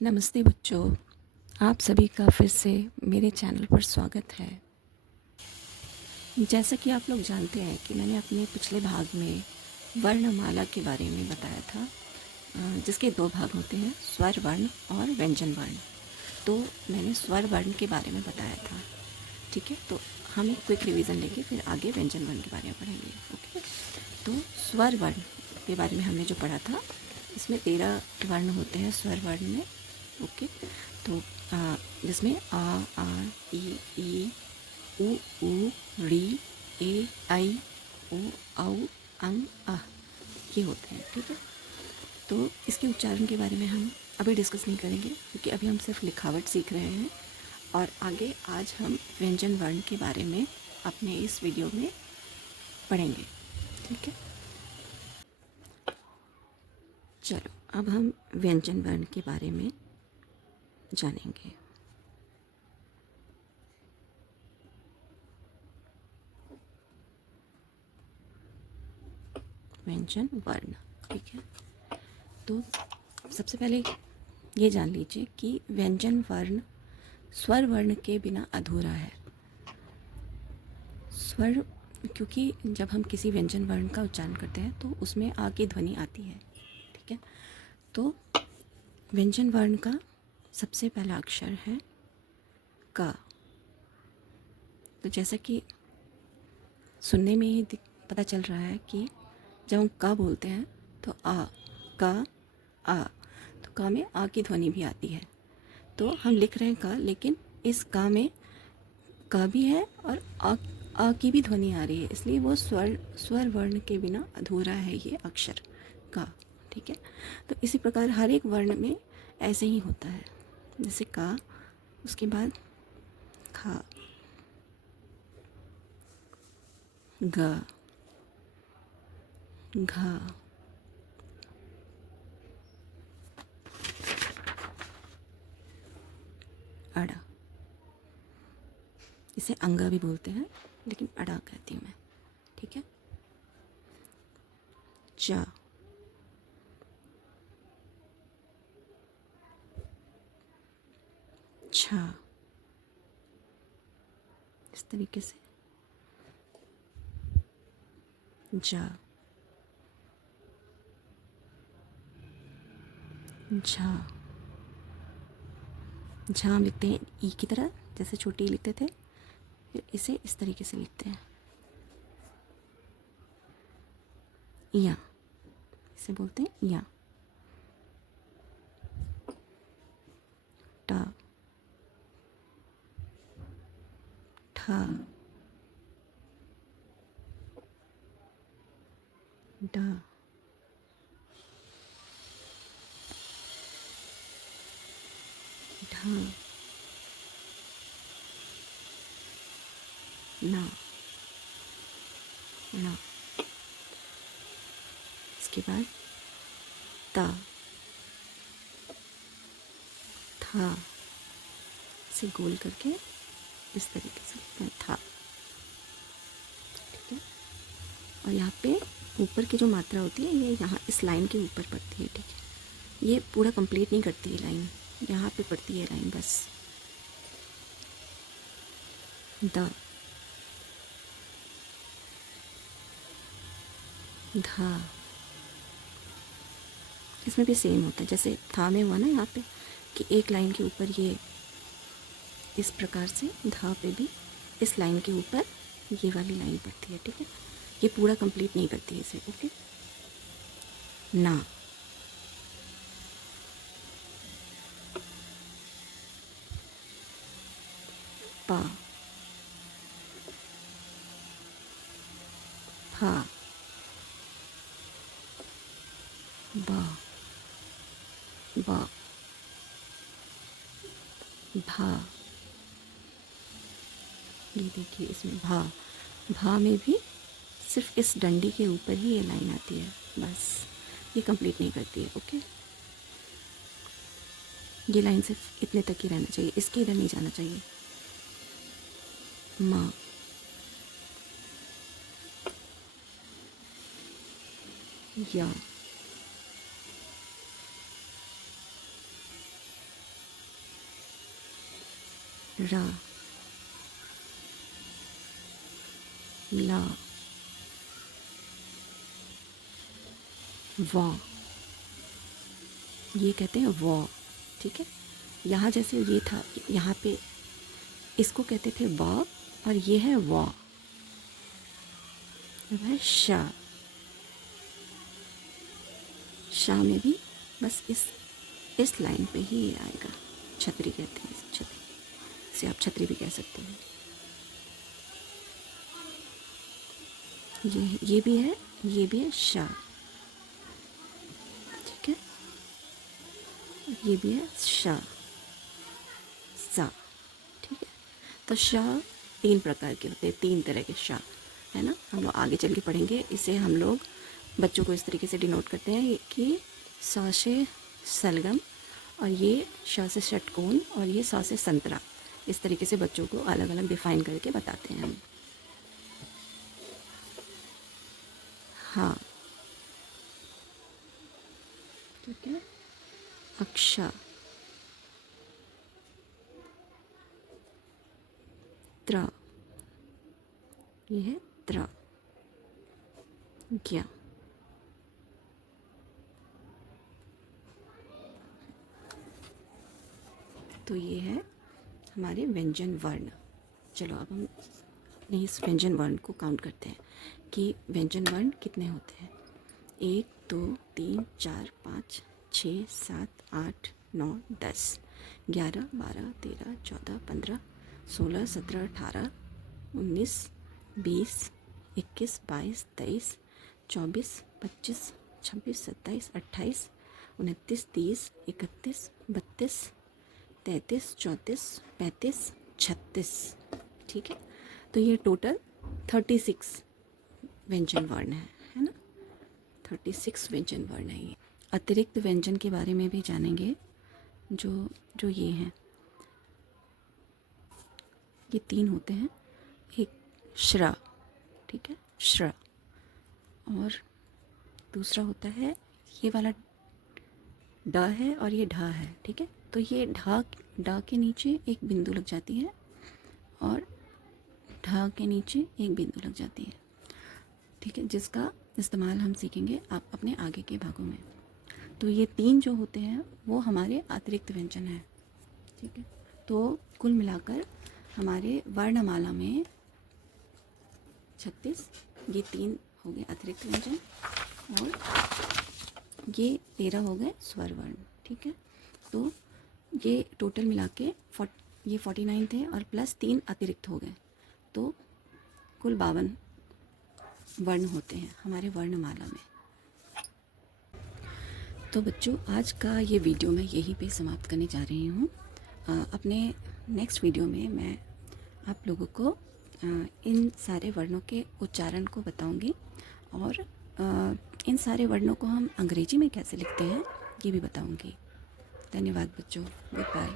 नमस्ते बच्चों, आप सभी का फिर से मेरे चैनल पर स्वागत है। जैसा कि आप लोग जानते हैं कि मैंने अपने पिछले भाग में वर्णमाला के बारे में बताया था, जिसके दो भाग होते हैं, स्वर वर्ण और व्यंजन वर्ण। तो मैंने स्वर वर्ण के बारे में बताया था, ठीक है। तो हम एक क्विक रिवीजन लेंगे, फिर आगे व्यंजन वर्ण के बारे में पढ़ेंगे। ओके, तो स्वर वर्ण के बारे में हमने जो पढ़ा था, इसमें 13 वर्ण होते हैं स्वर वर्ण में। ओके, तो जिसमें आ ई उ री ए आई ओ औ अंग अह ये होते हैं, ठीक है। तो इसके उच्चारण के बारे में हम अभी डिस्कस नहीं करेंगे, क्योंकि अभी हम सिर्फ लिखावट सीख रहे हैं। और आगे आज हम व्यंजन वर्ण के बारे में अपने इस वीडियो में पढ़ेंगे, ठीक है। चलो, अब हम व्यंजन वर्ण के बारे में जानेंगे। व्यंजन वर्ण, ठीक है। तो सबसे पहले ये जान लीजिए कि व्यंजन वर्ण स्वर वर्ण के बिना अधूरा है। स्वर, क्योंकि जब हम किसी व्यंजन वर्ण का उच्चारण करते हैं तो उसमें आ की ध्वनि आती है, ठीक है। तो व्यंजन वर्ण का सबसे पहला अक्षर है क। तो जैसा कि सुनने में ही पता चल रहा है कि जब हम क बोलते हैं तो क आ, तो क में आ की ध्वनि भी आती है। तो हम लिख रहे हैं क, लेकिन इस क में क भी है और आ की भी ध्वनि आ रही है, इसलिए वो स्वर वर्ण के बिना अधूरा है ये अक्षर का, ठीक है। तो इसी प्रकार हर एक वर्ण में ऐसे ही होता है, जैसे का, उसके बाद खा, ग, घ, अड़ा। इसे अंगा भी बोलते हैं, लेकिन अड़ा कहती हूँ मैं, ठीक है। च, छ, इस तरीके से, जा, झा। झा हम लिखते हैं ई की तरह, जैसे छोटी ई लिखते थे, फिर इसे इस तरीके से लिखते हैं, या, इसे बोलते हैं या। टा, ठा, डा, ढा, ना, णा। इसके बाद ता, था, इसे गोल करके इस तरीके से लिखते हैं, था, ठीक है। और यहाँ पे ऊपर की जो मात्रा होती है ये यहाँ इस लाइन के ऊपर पड़ती है, ठीक है। ये पूरा कंप्लीट नहीं करती है लाइन, यहाँ पे पड़ती है लाइन बस। द, धा, इसमें भी सेम होता है जैसे था में हुआ ना, यहाँ पे कि एक लाइन के ऊपर ये इस प्रकार से, धा पे भी इस लाइन के ऊपर ये वाली लाइन पड़ती है, ठीक है। ये पूरा कंप्लीट नहीं करती है इसे, ओके। ना, पा, फा, बा, बा, भा। ये देखिए इसमें भा, भा में भी सिर्फ इस डंडी के ऊपर ही ये लाइन आती है, बस ये कंप्लीट नहीं करती है, ओके। ये लाइन सिर्फ इतने तक ही रहना चाहिए, इसके इधर नहीं जाना चाहिए। माँ, या, रा, ला, वा, ये कहते हैं वा। ठीक है, यहाँ जैसे ये था, यहाँ पे इसको कहते थे वा, और ये है वा। अब है शा। शा में भी बस इस लाइन पे ही ये आएगा। छतरी कहते हैं इसे, छतरी, इसे आप छतरी भी कह सकते हैं। ये भी है, ये भी है शा। ठीक है, ये भी है शा, सा। ठीक है, तो शा 3 प्रकार के होते हैं, 3 तरह के शा, है ना। हम लोग आगे चल के पढ़ेंगे। इसे हम लोग बच्चों को इस तरीके से डिनोट करते हैं कि सा से सलगम, और ये शा से षटकोण, और ये सा से संतरा। इस तरीके से बच्चों को अलग अलग डिफाइन करके बताते हैं हम। हाँ, ठीक है, अक्षा, त्रा, ये है त्रा, ज्ञा, तो ये है हमारे व्यंजन वर्ण। चलो अब हम अपने इस व्यंजन वर्ण को काउंट करते हैं कि व्यंजन वर्ण कितने होते हैं। 1 2 3 4 5 6 7 8 9 10 11 12 13 14 15 16 17 18 19 20 21 22 23 24 25 26 27 28 29 30 31 32 33 34 35 36। ठीक है, तो ये टोटल 36 व्यंजन वर्ण है ना। 36 व्यंजन वर्ण है ये। अतिरिक्त व्यंजन के बारे में भी जानेंगे, जो ये हैं। ये 3 होते हैं। एक श्रा, ठीक है, श्रा, और दूसरा होता है ये वाला ड है, और ये ढा है। ठीक है, तो ये ढा के नीचे एक बिंदु लग जाती है, और ढा के नीचे एक बिंदु लग जाती है। ठीक है, जिसका इस्तेमाल हम सीखेंगे आप अपने आगे के भागों में। तो ये 3 जो होते हैं वो हमारे अतिरिक्त व्यंजन हैं। ठीक है, तो कुल मिलाकर हमारे वर्णमाला में 36, ये 3 हो गए अतिरिक्त व्यंजन, और ये 13 हो गए स्वर वर्ण। ठीक है, तो ये टोटल मिला के ये 49 थे, और प्लस 3 अतिरिक्त हो गए, तो कुल 52 वर्ण होते हैं हमारे वर्णमाला में। तो बच्चों, आज का ये वीडियो मैं यहीं पे समाप्त करने जा रही हूँ। अपने नेक्स्ट वीडियो में मैं आप लोगों को इन सारे वर्णों के उच्चारण को बताऊंगी, और इन सारे वर्णों को हम अंग्रेजी में कैसे लिखते हैं ये भी बताऊंगी। धन्यवाद बच्चों, गुड बाय।